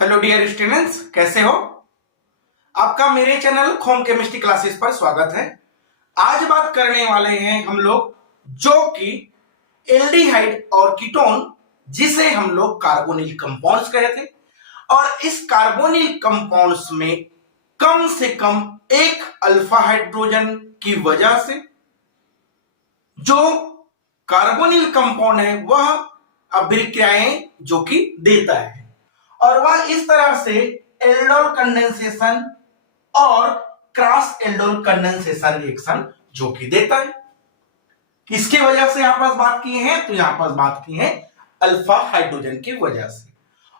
Hello dear students, कैसे हो? आपका मेरे चैनल होम केमिस्ट्री क्लासेस पर स्वागत है। आज बात करने वाले हैं हम लोग जो कि एल्डिहाइड और कीटोन, जिसे हम लोग कार्बोनिल कंपाउंड्स कहते हैं, और इस कार्बोनिल कंपाउंड्स में कम से कम एक अल्फा हाइड्रोजन की वजह से जो कार्बोनिल कंपाउंड है वह अभिक्रियाएं जो कि देता है, और वह इस तरह से एल्डोल कंडेंसेशन और क्रॉस एल्डोल कंडेंसेशन रिएक्शन जो कि देता है। किसकी वजह से यहां पास बात की है? तो यहां पास बात की है अल्फा हाइड्रोजन की वजह से।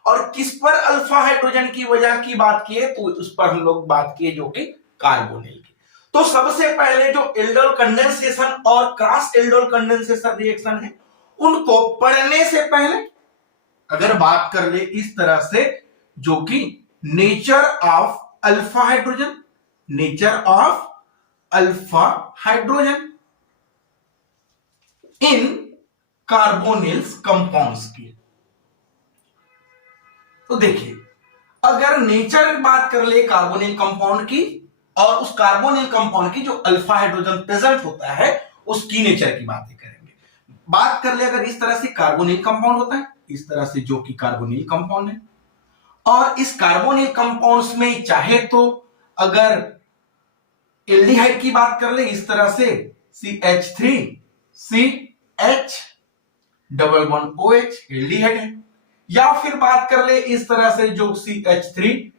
और किस पर अल्फा हाइड्रोजन की वजह की बात की है? तो उस पर हम लोग बात किए जो कि कार्बोनिल की। तो सबसे पहले जो एल्डोल कंडेंसेशन और क्रॉस एल्डोल कंडेंसेशन रिएक्शन है, उनको पढ़ने से पहले अगर बात कर ले इस तरह से जो कि nature of alpha hydrogen, nature of alpha hydrogen in carbonyls compounds की, तो देखिए अगर नेचर बात कर ले कार्बोनिल कंपाउंड की और उस कार्बोनिल कंपाउंड की जो अल्फा हाइड्रोजन प्रेजेंट होता है उसकी नेचर की बातें करेंगे। बात कर ले अगर इस तरह से कार्बोनिल कंपाउंड होता है, इस तरह से जो कि कार्बोनिल कंपाउंड है, और इस कार्बोनिल कंपाउंड्स में चाहे तो अगर एल्डिहाइड की बात कर ले इस तरह से CH3 CH double bond OH aldehyde है, या फिर बात कर ले इस तरह से जो CH3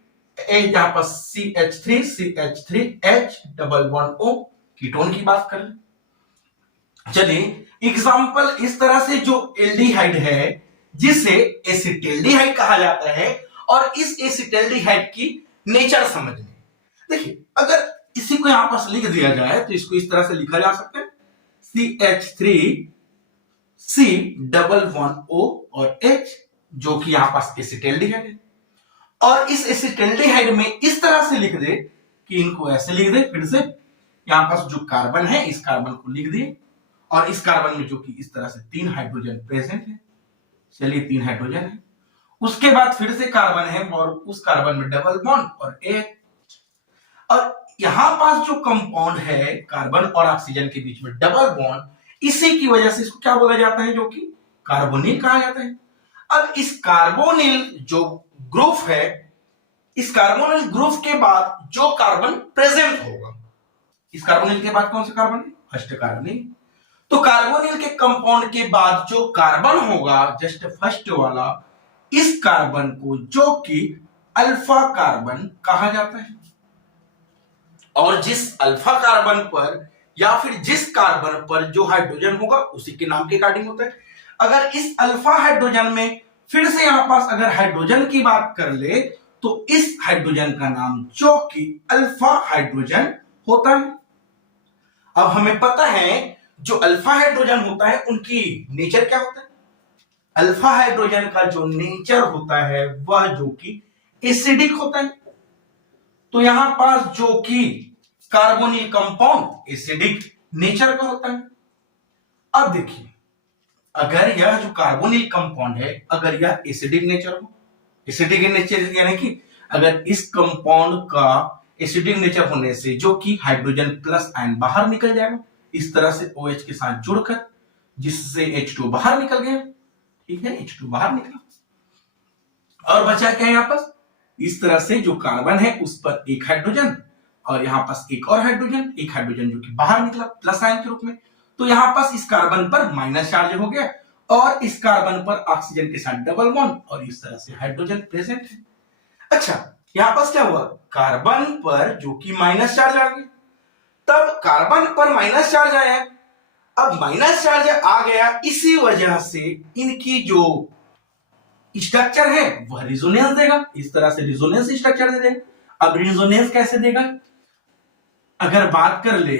यहां पर CH3 CH3H double bond O ketone की बात कर ले। चलिए एग्जांपल इस तरह से जो एल्डिहाइड है जिसे एसिटिल्डिहाइड कहा जाता है, और इस एसिटिल्डिहाइड की नेचर समझनी। देखिए अगर इसी को यहां पर लिख दिया जाए तो इसको इस तरह से लिखा जा सकता है CH3 C double bond O और H, जो कि यहां पास एसिटिल्डिहाइड है। और इस एसिटिल्डिहाइड में इस तरह से लिख दे कि इनको ऐसे लिख दे, फिर से यहां पास जो कार्बन है इस कार्बन को लिख दिए, और इस कार्बन में जो कि इस तरह से 3 हाइड्रोजन प्रेजेंट है। चलिए 3 हाइड्रोजन है, उसके बाद फिर से कार्बन है और उस कार्बन में डबल बॉन्ड और H, और यहां पास जो कंपाउंड है कार्बन और ऑक्सीजन के बीच में डबल बॉन्ड, इसी की वजह से इसको क्या बोला जाता है? जो कि कार्बोनिल कहा जाता है। अब इस कार्बोनिल जो ग्रुप है, इस कार्बोनिल ग्रुप के बाद जो कार्बन प्रेजेंट होगा, इस कार्बोनिल के बाद कौन सा कार्बन है? First carbonyl. तो कार्बोनिल के कंपाउंड के बाद जो कार्बन होगा जस्ट फर्स्ट वाला, इस कार्बन को जो कि अल्फा कार्बन कहा जाता है। और जिस अल्फा कार्बन पर या फिर जिस कार्बन पर जो हाइड्रोजन होगा उसी के नाम के अकॉर्डिंग होता है। अगर इस अल्फा हाइड्रोजन में फिर से यहां पास अगर हाइड्रोजन की बात कर ले तो इस हाइड्रोजन का नाम जो कि अल्फा हाइड्रोजन होता है। अब हमें पता है जो अल्फा हाइड्रोजन होता है उनकी नेचर क्या होता है? अल्फा हाइड्रोजन का जो नेचर होता है वह जो कि एसिडिक होता है। तो यहां पास जो कि कार्बोनिल कंपाउंड एसिडिक नेचर का होता है। अब देखिए अगर यह जो कार्बोनिल कंपाउंड है अगर यह एसिडिक नेचर हो, एसिडिक नेचर यानी कि अगर इस कंपाउंड का एसिडिक नेचर होने से जो कि हाइड्रोजन प्लस आयन बाहर निकल जाएगा इस तरह से OH के साथ जुड़कर, जिससे H2 बाहर निकल गया, ठीक है, H2 बाहर निकला और बचा क्या यहां पास? इस तरह से जो कार्बन है उस पर एक हाइड्रोजन और यहां पास एक और हाइड्रोजन, एक हाइड्रोजन जो कि बाहर निकला प्लस आयन के रूप में। तो यहां पास इस कार्बन पर माइनस चार्ज हो गया और इस कार्बन पर ऑक्सीजन के साथ डबल बॉन्ड और इस तरह से हाइड्रोजन प्रेजेंट है। अच्छा यहां पास क्या हुआ? कार्बन पर जो कि माइनस चार्ज आ गया, तब कार्बन पर माइनस चार्ज आया, अब माइनस चार्ज आ गया, इसी वजह से इनकी जो स्ट्रक्चर है वह रिजोनेंस देगा, इस तरह से रिजोनेंस स्ट्रक्चर दे देगा। अब रिजोनेंस कैसे देगा? अगर बात कर ले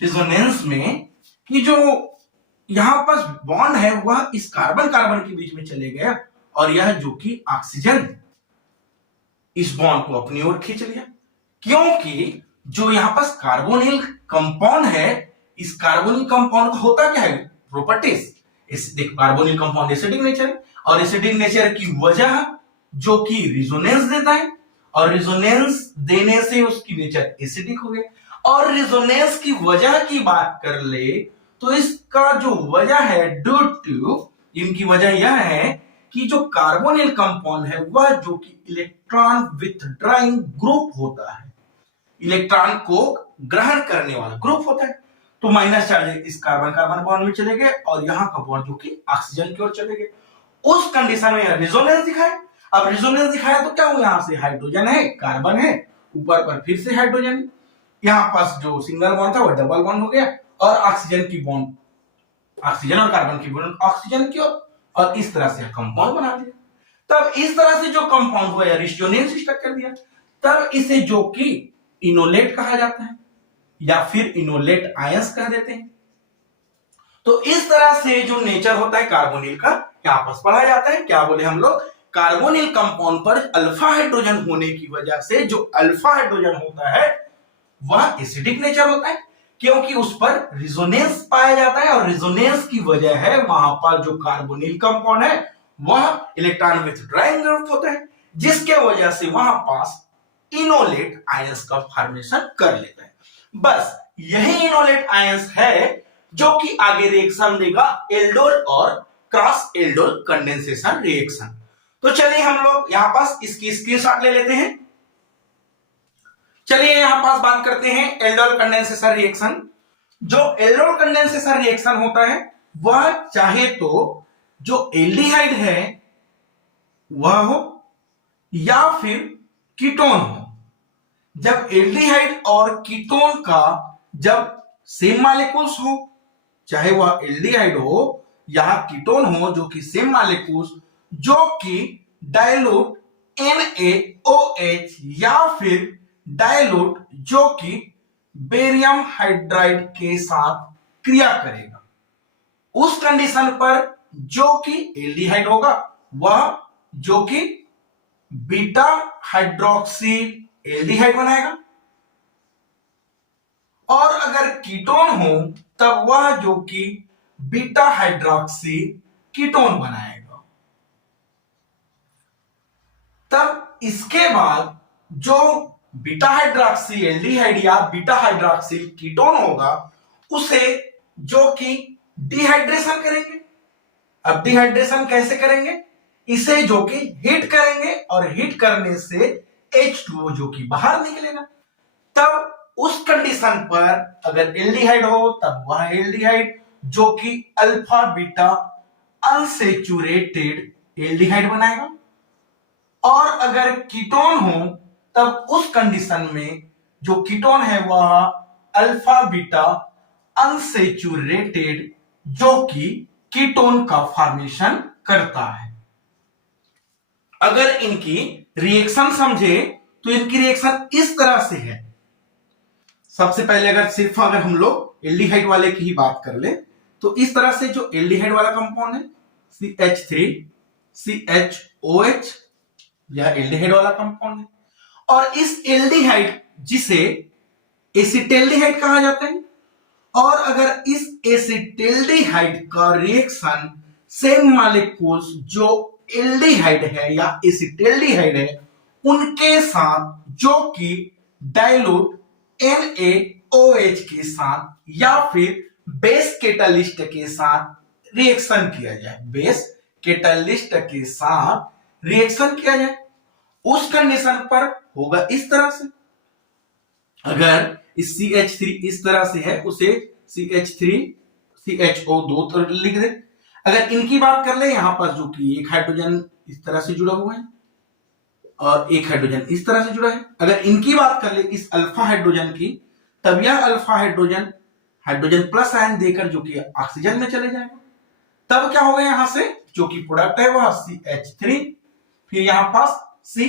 रिजोनेंस में कि जो यहां पास बॉन्ड है वह इस कार्बन कार्बन के बीच में चले गया और यह जो कि ऑक्सीजन इस बॉन्ड को अपनी ओर खींच लिया, क्योंकि जो यहां पास कार्बोनिल कंपाउंड है इस कार्बोनिल कंपाउंड का होता क्या है? प्रॉपर्टीज। इस देख कार्बोनिल कंपाउंड एसिडिक नेचर है और एसिडिक नेचर की वजह जो कि रिजोनेंस देता है, और रिजोनेंस देने से उसकी नेचर एसिडिक हो गया। और रिजोनेंस की वजह की बात कर ले तो इसका जो वजह है, ड्यू टू, इनकी वजह यह है कि जो कार्बोनिल कंपाउंड है वह जो कि इलेक्ट्रॉन विथड्राइंग ग्रुप होता है, इलेक्ट्रॉन को ग्रहण करने वाला ग्रुप होता है, तो माइनस चार्ज इस कार्बन कार्बन बॉन्ड में चले गए और यहां का बॉन्ड जो कि ऑक्सीजन की ओर चले गए। उस कंडीशन में रिजोनेंस दिखाए। अब रिजोनेंस दिखाया तो क्या हुआ, यहां से हाइड्रोजन है, कार्बन है, ऊपर पर फिर से हाइड्रोजन, यहां पास जो सिंगल बॉन्ड था वो डबल बॉन्ड हो गया, और ऑक्सीजन की बॉन्ड, ऑक्सीजन और कार्बन की बॉन्ड ऑक्सीजन की ओर, और इस तरह से कंपाउंड बना दिया। तब इस तरह से जो कंपाउंड हुआ, रिजोनेंस स्ट्रक्चर दिया, तब इसे जो कि इनोलेट कहा जाता है या फिर इनोलेट आयंस कह देते हैं। तो इस तरह से जो नेचर होता है कार्बोनिल का यहां पर पढ़ा जाता है। क्या बोले हम लोग, कार्बोनिल कंपाउंड पर अल्फा हाइड्रोजन होने की वजह से जो अल्फा हाइड्रोजन होता है वह एसिडिक नेचर होता है, क्योंकि उस पर रिजोनेंस पाया जाता है, और रिजोनेंस की वजह है वहां पर जो कार्बोनिल कंपाउंड है वह इलेक्ट्रॉन विथड्राइंग ग्रुप होता है, जिसके वजह से वहां पास इनोलेट आयंस का फॉर्मेशन कर लेता है। बस यही इनोलेट आयंस है जो कि आगे रिएक्शन देगा एल्डोल और क्रॉस एल्डोल कंडेंसेशन रिएक्शन। तो चलिए हम लोग यहां पास इसकी स्क्रीनशॉट ले लेते हैं। चलिए यहां पास बात करते हैं एल्डोल कंडेंसेशन रिएक्शन। जो एल्डोल कंडेंसेशन रिएक्शन होता है वह चाहे तो जो एल्डिहाइड है वह हो या फिर कीटोन हो। जब एल्डिहाइड और कीटोन का जब सेम मॉलिक्यूल्स हो, चाहे वह एल्डिहाइड हो या कीटोन हो जो कि सेम मॉलिक्यूल्स, जो कि डाइल्यूट NaOH या फिर डाइल्यूट जो कि बेरियम हाइड्राइड के साथ क्रिया करेगा, उस कंडीशन पर जो कि एल्डिहाइड होगा वह जो कि बीटा हाइड्रोक्सी एल्डिहाइड बनाएगा, और अगर कीटोन हो तब वह जो कि बीटा हाइड्रोक्सी कीटोन बनाएगा। तब इसके बाद जो बीटा हाइड्रोक्सी एल्डिहाइड या बीटा हाइड्रोक्सी कीटोन होगा उसे जो कि डिहाइड्रेशन करेंगे। अब डिहाइड्रेशन कैसे करेंगे, इसे जो कि हीट करेंगे, और हीट करने से H2O जो कि बाहर निकलेगा। तब उस कंडीशन पर अगर एल्डिहाइड हो तब वह एल्डिहाइड जो कि अल्फा बीटा अनसैचुरेटेड एल्डिहाइड बनाएगा, और अगर कीटोन हो तब उस कंडीशन में जो कीटोन है वह अल्फा बीटा अनसैचुरेटेड जो कि कीटोन का फॉर्मेशन करता है। अगर इनकी रिएक्शन समझे तो इनकी रिएक्शन इस तरह से है। सबसे पहले अगर हम लोग एल्डिहाइड वाले की ही बात कर ले तो इस तरह से जो एल्डिहाइड वाला कंपाउंड है CH3 CHOH, यह एल्डिहाइड वाला कंपाउंड है, और इस एल्डिहाइड जिसे एसिटेल्डिहाइड कहा जाता है, और अगर इस एसिटेल्डिहाइड का रिएक्शन सेम मॉलिक्यूल्स जो एल्डिहाइड है या एसिटेल्डिहाइड है उनके साथ जो कि डाइल्यूट NaOH के साथ या फिर बेस कैटालिस्ट के साथ रिएक्शन किया जाए, बेस कैटालिस्ट के साथ रिएक्शन किया जाए, उस कंडीशन पर होगा इस तरह से। अगर इस CH3 इस तरह से है उसे CH3 CHO दो तरह लिख दे। अगर इनकी बात कर ले यहां पर जो कि एक हाइड्रोजन इस तरह से जुड़ा हुआ है और एक हाइड्रोजन इस तरह से जुड़ा है, अगर इनकी बात कर ले इस अल्फा हाइड्रोजन की, तब यह alpha hydrogen hydrogen plus ion देकर जो कि ऑक्सीजन में चले जाएगा। तब क्या होगा, यहां से जो कि प्रोडक्ट है वह CH3, फिर यहां पास C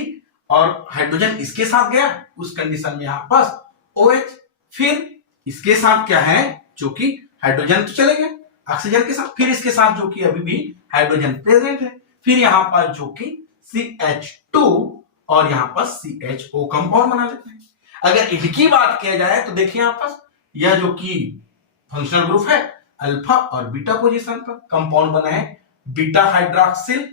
और हाइड्रोजन इसके साथ गया, उस कंडीशन में यहां पास OH, फिर इसके साथ क्या है जो कि हाइड्रोजन तो चले गए ऑक्सीजन के साथ, फिर इसके साथ जो कि अभी भी हाइड्रोजन प्रेजेंट है, फिर यहां पर जो कि CH2 और यहां पर CHO कंपाउंड बना लेते हैं। अगर इनकी बात किया जाए तो देखिए यहां पर यह जो कि फंक्शनल ग्रुप है अल्फा और बीटा पोजीशन पर कंपाउंड बना है बीटा हाइड्रोक्सिल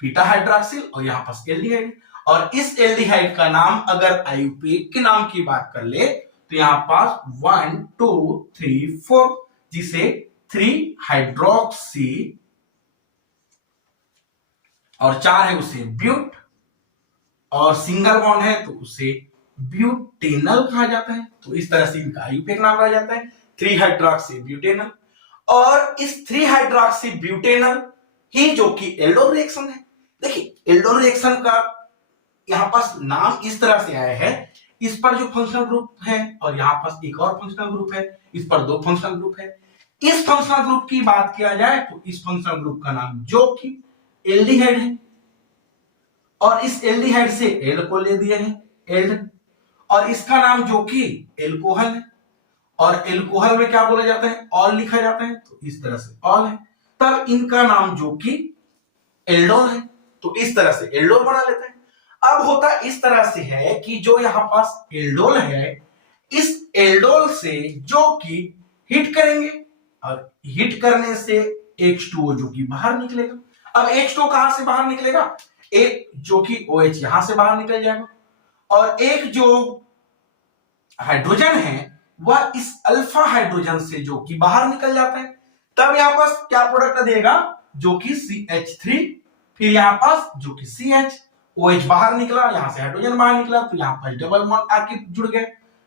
बीटा हाइड्रोक्सिल और यहाँ पास एल्डिहाइड, और इस एल्डिहाइड का नाम अगर आयुपेक के नाम की बात कर ले तो यहाँ पास 1 2 3 4, जिसे 3 हाइड्रोक्सी और 4 है उसे ब्यूट, और सिंगल बॉन्ड है तो उसे ब्यूटेनल कहा जाता है। तो इस तरह से इनका आयुपेक नाम रह जाता है 3 हाइड्रोक्सी ब्यूटेनल। और इस 3 हाइड्रोक्सी ब्यूटेनल ही जो कि एल्डोल रिएक्शन है। देखिए एल्डोल रिएक्शन का यहाँ पास नाम इस तरह से आया है, इस पर जो फंक्शनल ग्रुप है और यहाँ पास एक और फंक्शनल ग्रुप है, इस पर 2 फंक्शनल ग्रुप है। इस फंक्शनल ग्रुप की बात किया जाए तो इस फंक्शनल ग्रुप का नाम जो कि एल्डिहाइड है, और इस एल्डिहाइड से एल को ले दिए हैं एल्ड, और इसका नाम जो कि एल्कोहल है, और एल्कोहल में क्या बोला जाता है, ऑल लिखा जाता है, तो इस तरह से ऑल है, तब इनका नाम जो कि एल्डोल है, तो इस तरह से एल्डोल बना लेते हैं। अब होता इस तरह से है कि जो यहां पास एल्डोल है, इस एल्डोल से जो कि हिट करेंगे और हिट करने से H2O जो कि बाहर निकलेगा। अब H2O कहां से बाहर निकलेगा, एक जो कि OH यहां से बाहर निकल जाएगा, और एक जो हाइड्रोजन है वह इस अल्फा हाइड्रोजन से जो कि बाहर निकल जाता है। तब यहां पास क्या प्रोडक्ट देगा, जो कि CH3, फिर यहां पास जो कि CH, OH बाहर निकला, यहां से हाइड्रोजन बाहर निकला, तो यहां पास डबल बॉन्ड आके जुड़ गए,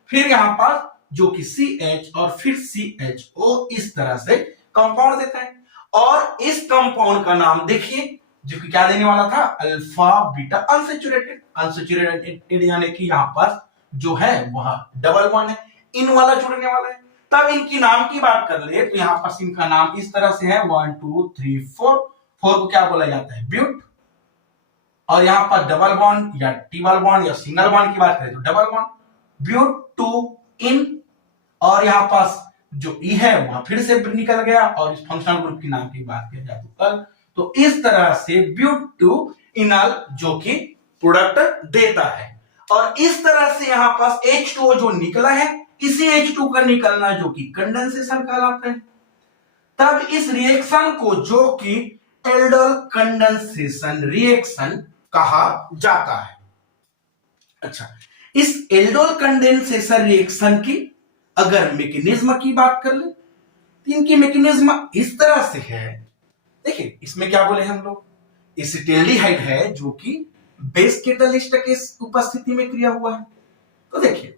फिर यहां पास जो कि CH और फिर CHO, इस तरह से कंपाउंड देता है। और इस कंपाउंड का नाम देखिए जो कि क्या देने वाला था, अल्फा बीटा अनसैचुरेटेड। अनसैचुरेटेड यानी कि यहां पास जो है वह डबल बॉन्ड है, इन वाला जुड़ने वाला है। तब इनकी नाम की बात कर ले तो यहां पास इनका नाम इस तरह से है 1 2 3 4। 4 को क्या बोला जाता है, ब्यूट, और यहां पर डबल बॉन्ड या ट्रिपल बॉन्ड या सिंगल बॉन्ड की बात करें तो डबल बॉन्ड, ब्यूट 2 इन, और यहां पास जो ई है वह फिर से निकल गया, और इस फंक्शनल ग्रुप की नाम की बात की जाए तो इस तरह से ब्यूट टू इनल जो कि प्रोडक्ट देता है। और इस तरह से यहां पास H2O जो निकला है, इसी H2 का निकलना जो कि कंडेंसेशन कहलाता है। तब इस रिएक्शन को जो कि एल्डोल कंडेंसेशन रिएक्शन कहा जाता है। अच्छा, इस एल्डोल कंडेंसेशन रिएक्शन की अगर मैकेनिज्म की बात कर ले तो इनकी मैकेनिज्म इस तरह से है। देखिए इसमें क्या बोले हम लोग, एसिटाल्डिहाइड है जो कि बेस कैटालिस्ट के उपस्थिति में क्रिया हुआ है। तो देखिए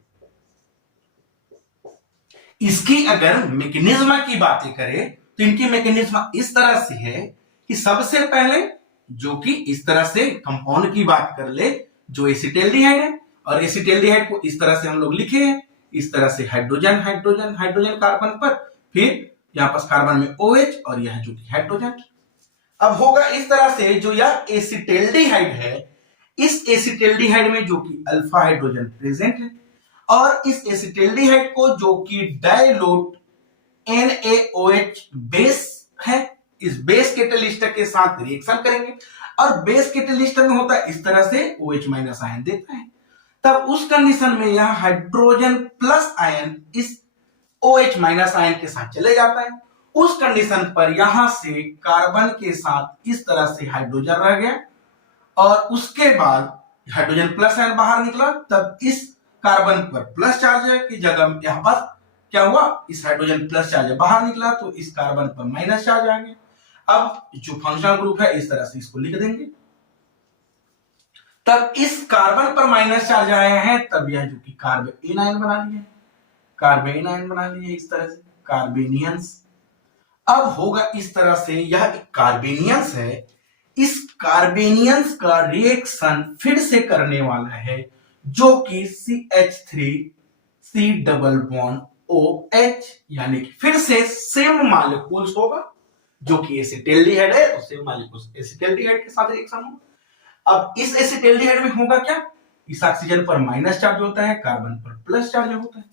इसकी अगर मैकेनिज्म की बातें करें तो इनकी मैकेनिज्म इस तरह से है कि सबसे पहले जो कि इस तरह से कंपाउंड की बात कर ले जो एसिटाल्डिहाइड है, और एसिटाल्डिहाइड को इस तरह से हम लोग लिखे हैं, इस तरह से हाइड्रोजन हाइड्रोजन हाइड्रोजन कार्बन पर, फिर यहां पास कार्बन में OH और यह जो कि हाइड्रोजन। अब होगा इस तरह से जो यह एसिटाल्डिहाइड है, इस एसिटाल्डिहाइड में जो कि अल्फा हाइड्रोजन प्रेजेंट है, और इस एसिटाल्डिहाइड को जो कि डाइल्यूट NaOH बेस है, इस बेस कैटालिस्ट के साथ रिएक्शन करेंगे, और बेस कैटालिस्ट में होता है इस तरह से OH माइनस आयन देता है। तब उस कंडीशन में यह हाइड्रोजन प्लस आयन इस OH माइनस आयन के साथ चले जाता है। उस कंडीशन पर यहां से कार्बन के साथ इस तरह से हाइड्रोजन रह गया, और उसके बाद हाइड्रोजन प्लस आयन बाहर निकला, तब इस कार्बन पर प्लस चार्ज की जगह यहां पर क्या हुआ, इस हाइड्रोजन प्लस चार्ज बाहर निकला तो इस कार्बन पर माइनस चार्ज आ गया। अब जो फंक्शनल ग्रुप है इस तरह से इसको लिख देंगे, तब इस कार्बन पर माइनस चार्ज आया है, तब यह जो कि कार्बेन आयन बना लिया, कार्बेन आयन बना लिए इस तरह से कार्बेनियंस। अब होगा इस तरह से यह कार्बेनियंस है, इस कार्बेनियंस का रिएक्शन फिर से करने वाला है जो कि CH3C डबल बॉन्ड OH, यानी कि फिर से सेम मॉलिक्यूल्स होगा, जो कि एसिटाल्डिहाइड है तो सेम मॉलिक्यूल्स एसिटाल्डिहाइड के साथ रिएक्शन होगा। अब इस एसिटाल्डिहाइड में होगा क्या, इस ऑक्सीजन पर माइनस चार्ज होता है, कार्बन पर प्लस चार्ज होता है,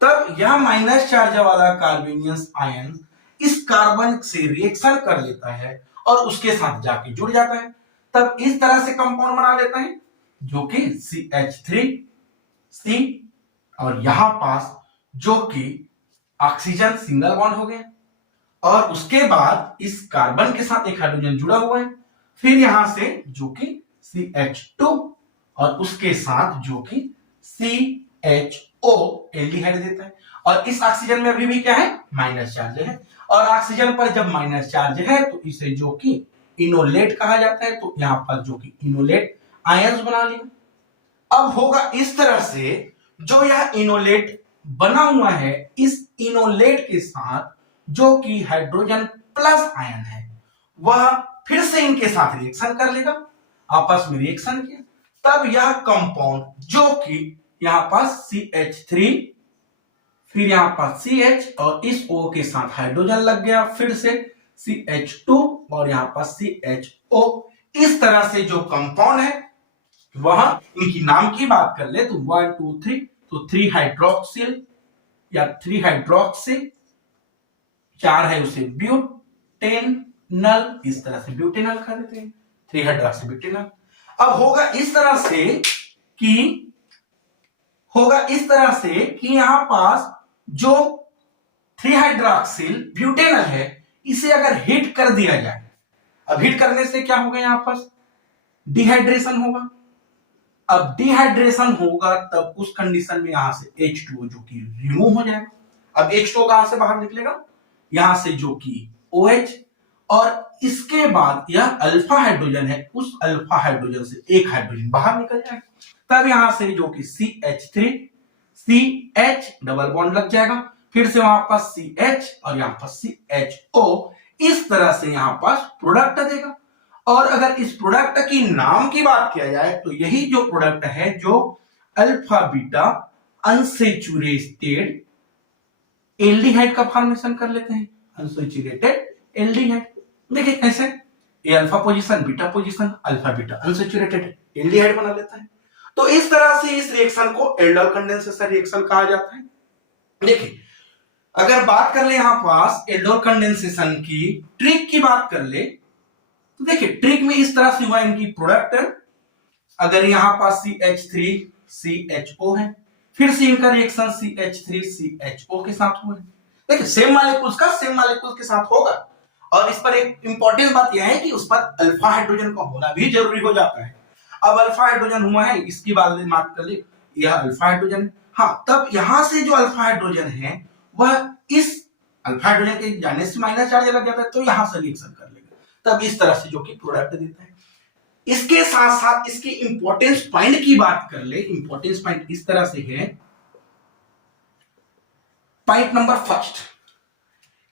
तब यह माइनस चार्ज वाला कार्बेनियंस आयन इस कार्बन से रिएक्शन कर लेता है और उसके साथ जाके जुड़ जाता है, तब इस तरह से कंपाउंड बना लेता है जो कि CH3C, और यहां पास जो कि ऑक्सीजन सिंगल बॉन्ड हो गया, और उसके बाद इस कार्बन के साथ एक हाइड्रोजन जुड़ा हुआ है, फिर यहां से जो कि CH2 और उसके साथ जो कि CHO एल्डिहाइड देता है। और इस ऑक्सीजन में अभी भी क्या है, माइनस चार्ज है। और ऑक्सीजन पर जब माइनस चार्ज है तो इसे जो कि इनोलेट कहा जाता है। तो यहां पर जो कि इनोलेट आयंस बना लिया। अब होगा इस तरह से, जो यह इनोलेट बना हुआ है, इस इनोलेट के साथ जो कि हाइड्रोजन प्लस आयन है वह फिर से इनके साथ रिएक्शन कर लेगा, आपस में रिएक्शन किया, तब यह कंपाउंड जो कि यहां पास CH3 फिर यहां पास CH और इस O के साथ हाइड्रोजन लग गया, फिर से CH2 और यहां पास CHO, इस तरह से जो कंपाउंड है वह, इनकी नाम की बात कर ले तो 1 2 3, तो 3 हाइड्रोक्सिल या 3 हाइड्रोक्सी, 4 है उसे ब्यूटेनल, इस तरह से ब्यूटेनल कर देते हैं, 3 हाइड्रोक्सी ब्यूटेनल। अब होगा इस तरह से कि यहां पास जो 3 हाइड्रोक्सिल ब्यूटेनल है इसे अगर हीट कर दिया जाए, अब हीट करने से क्या होगा, यहां पास डिहाइड्रेशन होगा। अब डिहाइड्रेशन होगा तब उस कंडीशन में यहां से H2O जो कि रिमूव हो जाएगा। अब H2O कहां से बाहर निकलेगा, यहां से जो कि OH, और इसके बाद यह अल्फा हाइड्रोजन है, उस अल्फा हाइड्रोजन से एक हाइड्रोजन बाहर निकल जाएगा, तब यहां से जो कि CH3 CH डबल बॉन्ड लग जाएगा, फिर से वहां पास CH और यहां पास CHO, इस तरह से यहां पास प्रोडक्ट देगा। और अगर इस प्रोडक्ट की नाम की बात किया जाए तो यही जो प्रोडक्ट है जो अल्फा बीटा अनसैचुरेटेड एल्डिहाइड का फॉर्मेशन कर लेते हैं, अनसैचुरेटेड एल्डिहाइड। देखिए कैसे, ये alpha position beta position, alpha beta unsaturated aldehyde बना लेता है। तो इस तरह से इस रिएक्शन को एल्डोल कंडेंसेशन रिएक्शन कहा जाता है। देखिए अगर बात कर ले यहां पास एल्डोल कंडेंसेशन की ट्रिक की बात कर ले तो देखिए ट्रिक में इस तरह से हुआ, इनकी प्रोडक्ट, अगर यहां पास CH3 CHO है, फिर से इनका रिएक्शन CH3 CHO के साथ हुआ है। देखिए सेम मॉलिक्यूल्स का सेम मॉलिक्यूल्स के साथ होगा। और इस पर एक इंपॉर्टेंट बात यह है कि उस पर अल्फा हाइड्रोजन का होना भी जरूरी हो जाता है। अब अल्फा हाइड्रोजन हुआ है, इसकी बात कर ले, यह अल्फा हाइड्रोजन है। हाँ, तब यहां से जो अल्फा हाइड्रोजन है वह इस अल्फा हाइड्रोजन के जाने से माइनस चार्ज लग जाता है, तो यहां से रिएक्शन कर लेगा, तब इस तरह से जो कि प्रोडक्ट देता है। इसके साथ साथ इसकी इंपॉर्टेंस पॉइंट की बात कर ले, इंपॉर्टेंस पॉइंट इस तरह से है, पॉइंट नंबर फर्स्ट,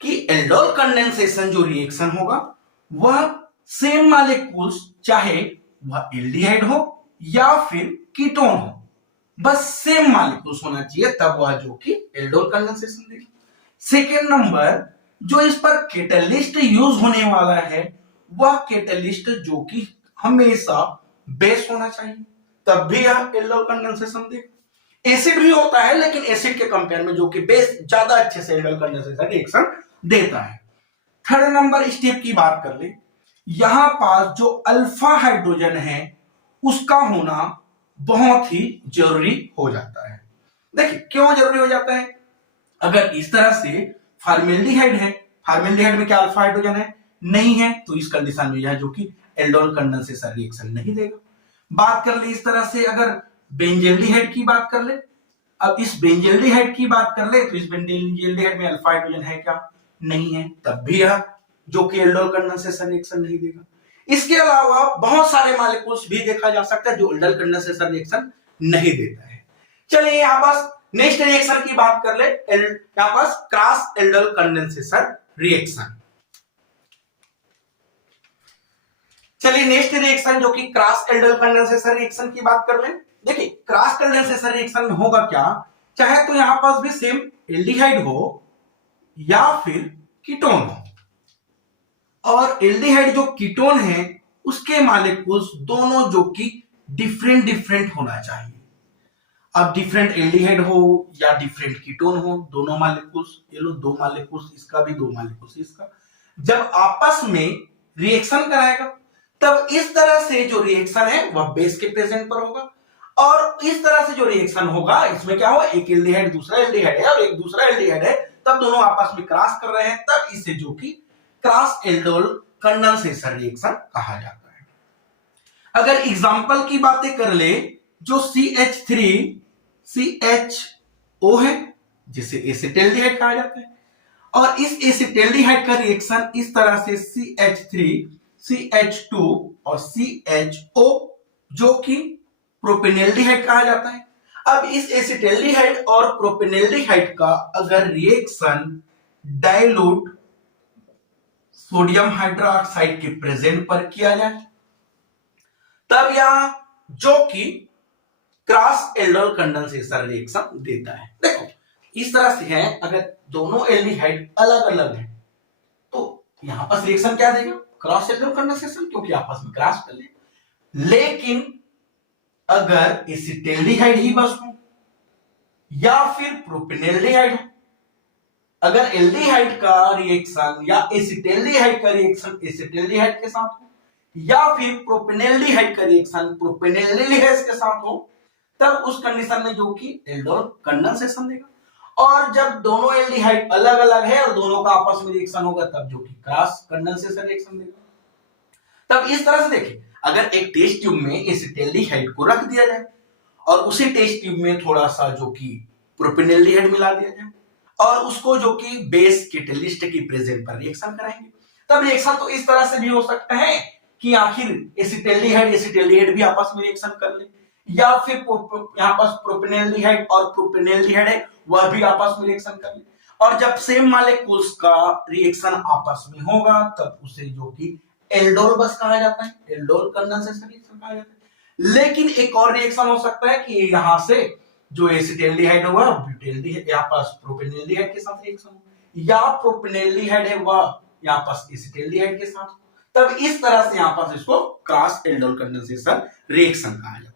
कि एल्डोल कंडेंसेशन जो रिएक्शन होगा वह सेम मॉलिक्यूल्स, चाहे वह एल्डिहाइड हो या फिर कीटोन हो, बस सेम मॉलिक्यूल्स होना चाहिए, तब वह जो कि एल्डोल कंडेंसेशन देगा। सेकेंड नंबर, जो इस पर कैटलिस्ट यूज होने वाला है वह कैटलिस्ट जो कि हमेशा बेस होना चाहिए, तब भी यह एल्डोल कंडेंसेशन देगा। एसिड भी होता है लेकिन एसिड के कंपेयर में जो कि बेस ज्यादा अच्छे से एल्डोल कंडेंसेशन रिएक्शन देता है। थर्ड नंबर स्टेप की बात कर ले, यहां पास जो अल्फा हाइड्रोजन है उसका होना बहुत ही जरूरी हो जाता है। देखिए क्यों जरूरी हो जाता है, अगर इस तरह से फॉर्मेल्डिहाइड है, फॉर्मेल्डिहाइड में क्या अल्फा हाइड्रोजन है, नहीं है, तो इस कंडीशन में यह जो कि एल्डोल कंडेंसेशन रिएक्शन नहीं देगा। बात कर ले इस तरह से, अगर बेंजल्डिहाइड की बात कर ले, अब इस बेंजल्डिहाइड की बात कर ले तो इस बेंजल्डिहाइड में अल्फा हाइड्रोजन है क्या, नहीं है, तब भी यह जो कि एल्डोल कंडेंसेशन रिएक्शन नहीं देगा। इसके अलावा बहुत सारे मॉलिक्यूल्स भी देखा जा सकता है जो एल्डोल कंडेंसेशन रिएक्शन नहीं देता है। चलिए यहां पास नेक्स्ट रिएक्शन की बात कर ले, यहां पास क्रॉस एल्डोल कंडेंसेशन रिएक्शन। चलिए नेक्स्ट रिएक्शन जो कि क्रॉस एल्डोल कंडेंसेशन रिएक्शन की बात कर ले। देखिए क्रॉस कंडेंसेशन रिएक्शन में होगा क्या, चाहे तो यहां पास भी सेम एल्डिहाइड हो या फिर कीटोन हो, और एल्डिहाइड जो कीटोन है उसके मॉलिक्यूल्स दोनों जो कि डिफरेंट डिफरेंट होना चाहिए। अब डिफरेंट एल्डिहाइड हो या डिफरेंट कीटोन हो, दोनों मॉलिक्यूल्स, ये लो दो मॉलिक्यूल्स इसका भी, दो मॉलिक्यूल्स इसका, जब आपस में रिएक्शन कराएगा तब इस तरह से जो रिएक्शन है वह बेस के प्रेजेंट पर होगा, और इस तरह से जो रिएक्शन होगा इसमें क्या होगा, एक एल्डिहाइड दूसरा एल्डिहाइड है और एक दूसरा एल्डिहाइड है, तब दोनों आपस में क्रॉस कर रहे हैं, तब इसे जो कि क्रॉस एल्डोल कंडेंसेशन रिएक्शन कहा जाता है। अगर एग्जाम्पल की बातें कर ले, जो CH3CHO है जिसे एसिटाल्डिहाइड कहा जाता है, और इस एसिटाल्डिहाइड का रिएक्शन इस तरह से CH3CH2 और CHO जो कि प्रोपेनॉल्डिहाइड कहा जाता है। अब इस एसिटाल्डिहाइड और प्रोपेनॉल्डिहाइड का अगर रिएक्शन डाइल्यूट सोडियम हाइड्रोक्साइड के प्रेजेंट पर किया जाए, तब यहां जो कि क्रॉस एल्डोल कंडेंसेशन रिएक्शन देता है। देखो इस तरह से है, अगर दोनों एल्डिहाइड अलग अलग है तो यहां पर रिएक्शन क्या देगा, क्रॉस एल्डोल कंडेंसेशन, क्योंकि आपस में क्रॉस कर ले। लेकिन अगर एसिटाल्डिहाइड ही बस हो या फिर प्रोपेनॉल्डिहाइड हो, अगर एल्डिहाइड का रिएक्शन या एसिटाल्डिहाइड का रिएक्शन एसिटाल्डिहाइड के साथ हो या फिर प्रोपेनॉल्डिहाइड का रिएक्शन प्रोपेनॉल्डिहाइड के साथ हो, तब उस कंडीशन में जो कि एल्डोल कंडेंसेशन देगा। और जब दोनों एल्डिहाइड अलग अलग है और दोनों का आपस में रिएक्शन होगा, तब जो कि क्रॉस कंडेंसेशन रिएक्शन देगा। तब इस तरह से देखिए, अगर एक टेस्ट ट्यूब में एसिटाल्डिहाइड को रख दिया जाए और उसी टेस्ट ट्यूब में थोड़ा सा जो कि प्रोपेनॉल्डिहाइड मिला दिया जाए और उसको जो कि बेस कैटलिस्ट की प्रेजेंट पर रिएक्शन कराएंगे, तब रिएक्शन तो इस तरह से भी हो सकता है कि आखिर एसिटाल्डिहाइड भी आपस में रिएक्शन कर ले, या फिर यहाँ पर प्रोपेनॉल्डिहाइड और प्रोपेनॉल्डिहाइड है वह भी आपस में रिएक्शन कर ले। और जब सेम मॉलिक्यूल्स का रिएक्शन आपस में होगा, तब उसे जो कि एल्डोल बस कहा जाता है, एल्डोल कंडेंसेशन रिएक्शन कहा जाता है। लेकिन एक और रिएक्शन हो सकता है कि यहां से जो एसिटाल्डिहाइड होगा ब्यूटाल्डिहाइड यहाँ पास प्रोपेनॉल्डिहाइड के साथ रिएक्शन हो, या प्रोपेनॉल्डिहाइड है वह यहाँ पास एसिटाल्डिहाइड के साथ हो, तब इस तरह से यहाँ पास इसको क्रॉस एल्डोल कंडेंसेशन रिएक्शन कहा जाता है।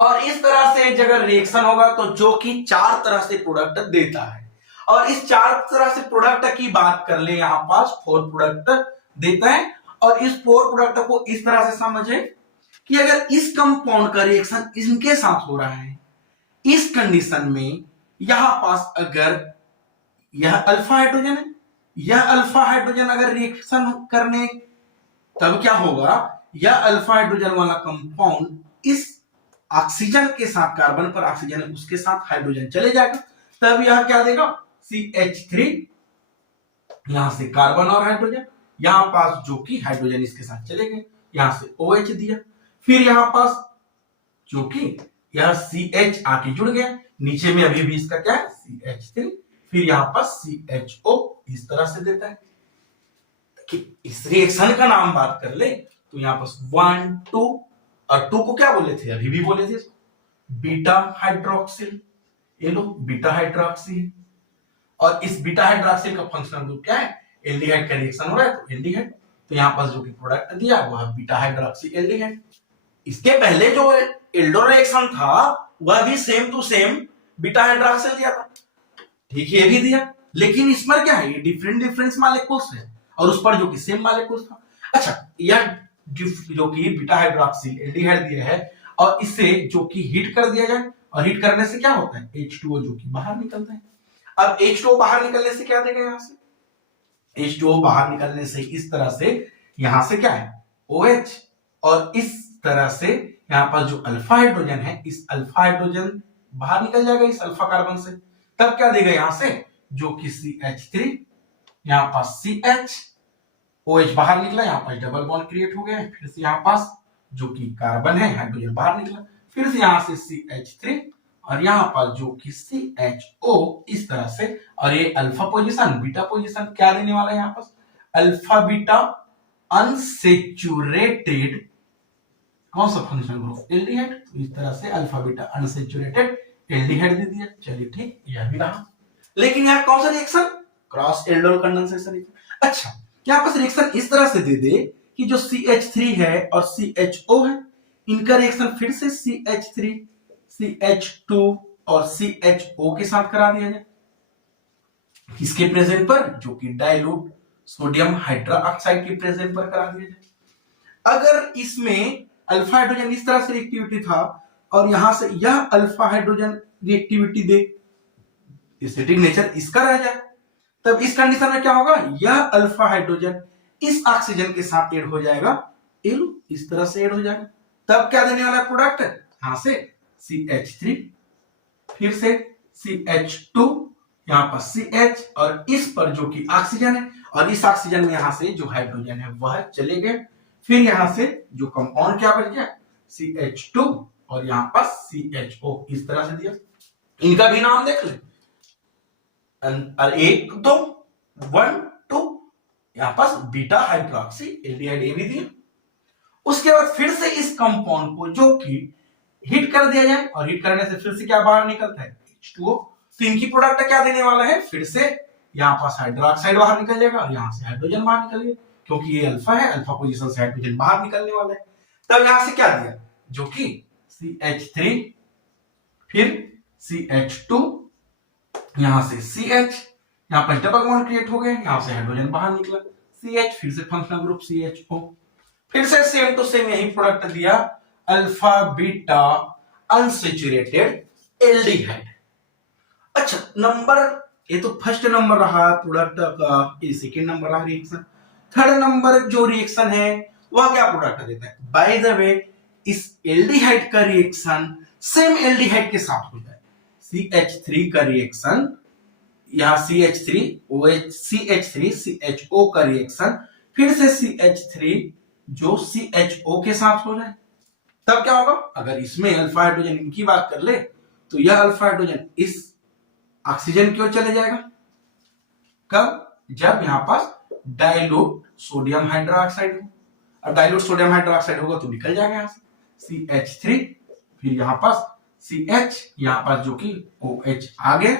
और इस तरह से अगर रिएक्शन होगा तो जो कि 4 तरह से प्रोडक्ट देता है, और इस 4 तरह से प्रोडक्ट की बात कर ले, यहाँ पास 4 प्रोडक्ट देता है। और इस 4 प्रोडक्ट को इस तरह से समझे कि अगर इस कंपाउंड का रिएक्शन इनके साथ हो रहा है, इस कंडीशन में यहां पास अगर यह अल्फा हाइड्रोजन है, यह अल्फा हाइड्रोजन अगर रिएक्शन करने, तब क्या होगा, यह अल्फा हाइड्रोजन वाला कंपाउंड इस ऑक्सीजन के साथ, कार्बन पर ऑक्सीजन है उसके साथ हाइड्रोजन चले जाएगा, तब यह क्या देगा CH3, यहां से कार्बन और हाइड्रोजन, यहां पास जो कि हाइड्रोजन इसके साथ चले गए, यहां से OH दिया, फिर यहां पास जो कि यह CH आके जुड़ गया, नीचे में अभी भी इसका क्या है CH3, फिर यहां पर CHO इस तरह से देता है। कि इस रिएक्शन का नाम बात कर ले तो यहां पर 1 2 और 2 को क्या बोले थे, अभी भी बोले थे बीटा हाइड्रोक्सिल, ये लो बीटा हाइड्रोक्सी। और इस बीटा हाइड्रोक्सिल का फंक्शनल ग्रुप क्या है, एल्डिहाइड का रिएक्शन हो रहा है तो एल्डिहाइड, तो यहां पर जो कि प्रोडक्ट दिया वो है बीटा हाइड्रोक्सी एल्डिहाइड। इसके पहले जो एल्डोल रिएक्शन था वह भी same to same beta hydroxyl दिया था, ठीक है, ये भी दिया, लेकिन इसमें क्या है, ये डिफरेंट मॉलिक्यूल्स है और उस पर जो कि सेम मॉलिक्यूल्स था। अच्छा, यह जो कि बीटा हाइड्रोक्सिल एल्डिहाइड दिया है और इसे जो कि हीट कर दिया जाए, और हीट करने से क्या होता है H2O जो कि बाहर निकलता है। अब H2O बाहर निकलने से क्या देगा, यहां से H2O बाहर निकलने से इस तरह से यहां से क्या है OH, और इस तरह से यहां पर जो अल्फा हाइड्रोजन है, इस अल्फा हाइड्रोजन बाहर निकल जाएगा इस अल्फा कार्बन से, तब क्या देगा यहां से जो कि CH3, यहां पास CH, OH बाहर निकला, यहां पास डबल बॉन्ड क्रिएट हो गया, फिर से यहां पास जो कि कार्बन है हाइड्रोजन बाहर निकला, फिर से यहां से CH3 और यहां पर जो कि CHO इस तरह से, और ये अल्फा पोजीशन बीटा पोजीशन क्या देने वाला है यहां पर, अल्फा बीटा अनसेचुरेटेड, कौन सा फंक्शनल ग्रुप एल्डिहाइड, तो इस तरह से अल्फा बीटा अनसेचुरेटेड एल्डिहाइड दे दिया। चलिए ठीक, यह भी रहा। लेकिन यहां कौन सा रिएक्शन, क्रॉस एल्डोल कंडेंसेशन। अच्छा, यहां पर रिएक्शन इस तरह से दे दे कि जो CH3 है और CHO है, इनका रिएक्शन फिर से CH3 CH2 और CHO के साथ करा दिया जाए, किसके प्रेजेंट पर, जो कि डाइल्यूट सोडियम हाइड्रोक्साइड के प्रेजेंट पर करा दिया जाए। अगर इसमें अल्फा हाइड्रोजन इस तरह से रिएक्टिविटी था और यहां से यह अल्फा हाइड्रोजन रिएक्टिविटी दे, एसिडिक नेचर इसका रह जाए, तब इस कंडीशन में क्या होगा, यह अल्फा हाइड्रोजन इस ऑक्सीजन के साथ ऐड हो जाएगा इस तरह से ऐड हो जाएगा। तब क्या देने वाला है प्रोडक्ट, यहां से CH3, फिर से CH2, यहां पर CH, और इस पर जो कि ऑक्सीजन है, और इस ऑक्सीजन में यहां से जो हाइड्रोजन है वह चले गए। फिर यहां से जो कंपाउंड क्या बच गया, CH2 और यहां पर CHO, इस तरह से दिया। इनका भी नाम देख ले, 1 2 1 2, यहां पर बीटा हाइड्रोक्सी एल्डिहाइड ए भी दिया। उसके बाद फिर से इस कंपाउंड को जो कि हिट कर दिया जाए, और हिट करने से फिर से क्या बाहर निकलता है, H2O। तो इनकी प्रोडक्ट क्या देने वाला है, फिर से यहाँ पास हाइड्रोक्साइड बाहर निकल जाएगा और यहाँ से हाइड्रोजन बाहर निकल जाएगा, क्योंकि ये अल्फा है, अल्फा पोजीशन से हाइड्रोजन बाहर निकलने वाला है। तब यहां से क्या दिया, जो कि CH3, फिर CH2, यहां से CH, यहां पर डबल बॉन्ड क्रिएट हो गए, यहां से हाइड्रोजन बाहर निकला, CH, फिर से फंक्शनल ग्रुप CHO, फिर से सेम टू सेम यही प्रोडक्ट दिया, अल्फा बीटा अनसैचुरेटेड एल्डिहाइड। अच्छा, नंबर ये तो फर्स्ट नंबर रहा प्रोडक्ट का, ये सेकंड नंबर रहा रिएक्शन। थर्ड नंबर जो रिएक्शन है वह क्या प्रोडक्ट देता है, बाय द वे इस एल्डिहाइड का रिएक्शन सेम एल्डिहाइड के साथ हो जाए, CH3 का रिएक्शन, यहां CH3 OH, CH3 CHO का रिएक्शन, फिर से CH3 जो CHO के साथ हो जाए, तब क्या होगा, अगर इसमें अल्फा हाइड्रोजन इनकी बात कर ले तो यह अल्फा हाइड्रोजन इस ऑक्सीजन की ओर चले जाएगा। कब, जब यहां पास डाइल्यूट सोडियम हाइड्रोक्साइड हो, और डाइल्यूट सोडियम हाइड्रोक्साइड होगा तो निकल जाएगा यहां से CH3, फिर यहां पास CH, यहां पास जो कि OH आ गया,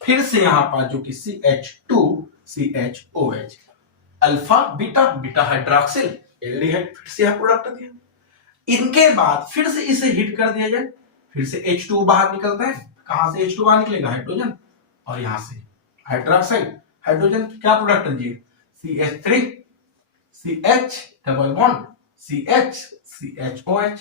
फिर से यहां पास जो कि CH2 CHOH, alpha beta beta hydroxyl aldehyde, फिर से यह प्रोडक्ट दिया। इनके बाद फिर से इसे हिट कर दिया जाए, फिर से H2 बाहर निकलता है, कहां से H2 बाहर निकलेगा, हाइड्रोजन, और यहां से हाइड्रोक्साइड, हाइड्रोजन क्या प्रोडक्ट दिए, CH3 CH double bond CH CHOH,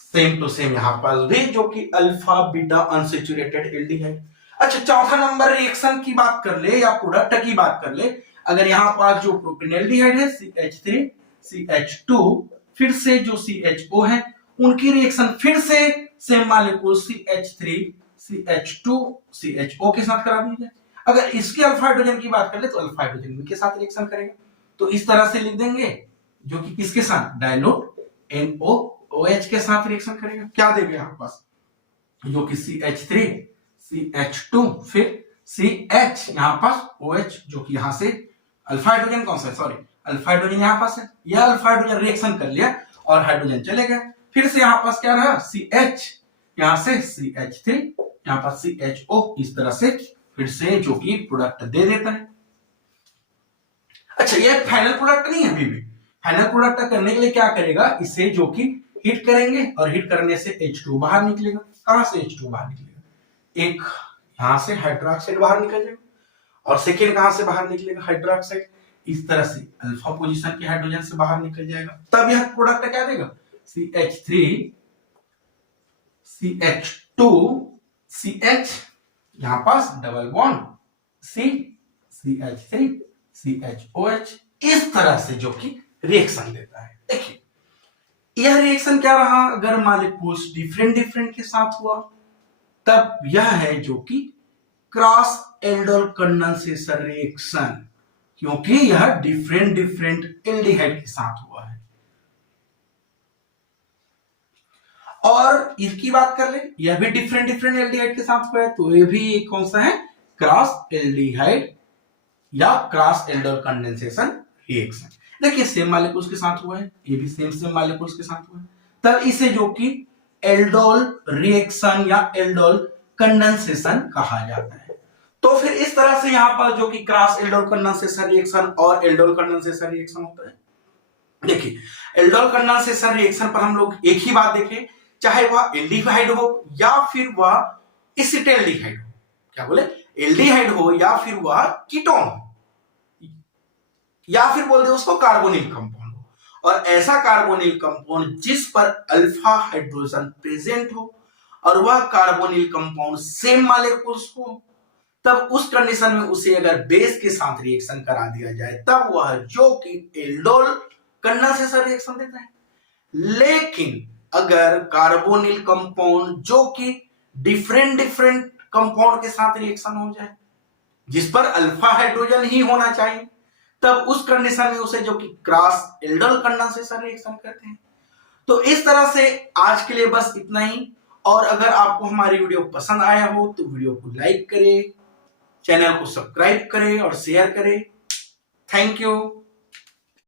same to same यहां पर भी जो कि अल्फा बीटा अनसैचुरेटेड एल्डिहाइड। अच्छा, चौथा नंबर रिएक्शन की बात कर ले या प्रोडक्ट की बात कर ले, अगर यहां पास जो प्रोपेनॉल्डिहाइड है CH3 CH2, फिर से जो CHO है उनकी रिएक्शन फिर से same molecule CH3 CH2 CHO के साथ करा दी जाए। अगर इसके अल्फा हाइड्रोजन की बात कर ले तो अल्फा हाइड्रोजन के साथ रिएक्शन करेगा, तो इस तरह से लिख देंगे, जो कि किसके साथ, डाइल्यूट NOOH के साथ रिएक्शन करेगा। क्या देंगे यहां पास, जो कि CH3 CH2, फिर CH, यहां पास OH, जो कि यहां से अल्फा हाइड्रोजन कौन सा है, सॉरी अल्फा हाइड्रोजन यहां पास है, यह अल्फा हाइड्रोजन रिएक्शन कर लिया और हाइड्रोजन चले गए। फिर से यहां पास क्या रहा, CH, यहां से CH3, यहां पर CHO, इस तरह से फिर से जो कि प्रोडक्ट दे देता है। अच्छा, ये फाइनल प्रोडक्ट नहीं है अभी भी, फाइनल प्रोडक्ट करने के लिए क्या करेगा, इसे जो कि हिट करेंगे और हिट करने से H2 बाहर निकलेगा। कहां से H2 बाहर निकलेगा, एक यहां से हाइड्रोक्साइड बाहर निकल जाएगा, और सेकेंड कहां से बाहर निकलेगा, हाइड्रोक्साइड, इस तरह से अल्फा पोजीशन के हाइड्रोजन से बाहर निकल जाएगा। तब यह प्रोडक्ट क्या देगा, CH3 CH2 CH, यहां पास double bond C CH3 CHOH, इस तरह से जो कि रिएक्शन देता है। देखिए यह रिएक्शन क्या रहा, अगर मॉलिक्यूल्स डिफरेंट डिफरेंट के साथ हुआ तब यह है जो कि क्रॉस एल्डोल कंडेंसेशन रिएक्शन, क्योंकि यह डिफरेंट डिफरेंट एल्डिहाइड के साथ हुआ है। और इसकी बात कर ले, यह भी डिफरेंट डिफरेंट एल्डिहाइड के साथ हुआ है, तो ये भी कौन सा है, क्रॉस एल्डिहाइड या क्रॉस एल्डोल कंडेंसेशन रिएक्शन। देखिए सेम मॉलिक्यूल्स के साथ हुआ है, ये भी सेम सेम मॉलिक्यूल्स के साथ हुआ है, तब इसे जो कि एल्डोल रिएक्शन या एल्डोल कंडेंसेशन कहा जाता है। तो फिर इस तरह से यहां पर जो कि क्रॉस एल्डोल कंडेंसेशन रिएक्शन और एल्डोल कंडेंसेशन रिएक्शन होता है। देखिए एल्डोल कंडेंसेशन रिएक्शन पर हम लोग एक ही बात देखें, चाहे वह एल्डिहाइड हो या फिर वह एसिटाल्डिहाइड हो, क्या बोले, एल्डिहाइड हो या फिर वह कीटोन हो, या फिर बोल दे उसको कार्बोनिल कंपाउंड हो, और ऐसा कार्बोनिल कंपाउंड जिस पर अल्फा हाइड्रोजन प्रेजेंट हो और वह कार्बोनिल कंपाउंड सेम मॉलिक्यूल्स हो, तब उस कंडीशन में उसे अगर बेस के साथ रिएक्शन करा दिया जाए तब वह जो कि एल्डोल कंडेंसेशन रिएक्शन देता है। लेकिन अगर कार्बोनिल कंपाउंड जो कि डिफरेंट डिफरेंट कंपाउंड के साथ रिएक्शन हो जाए, जिस पर अल्फा हाइड्रोजन ही होना चाहिए, तब उस कंडीशन में उसे जो कि क्रॉस एल्डल कंडेंसेशन रिएक्शन कहते हैं। तो इस तरह से आज के लिए बस इतना ही। और अगर आपको हमारी वीडियो पसंद आया हो तो वीडियो को लाइक करें, चैनल को सब्सक्राइब करें और शेयर करें। Thank you.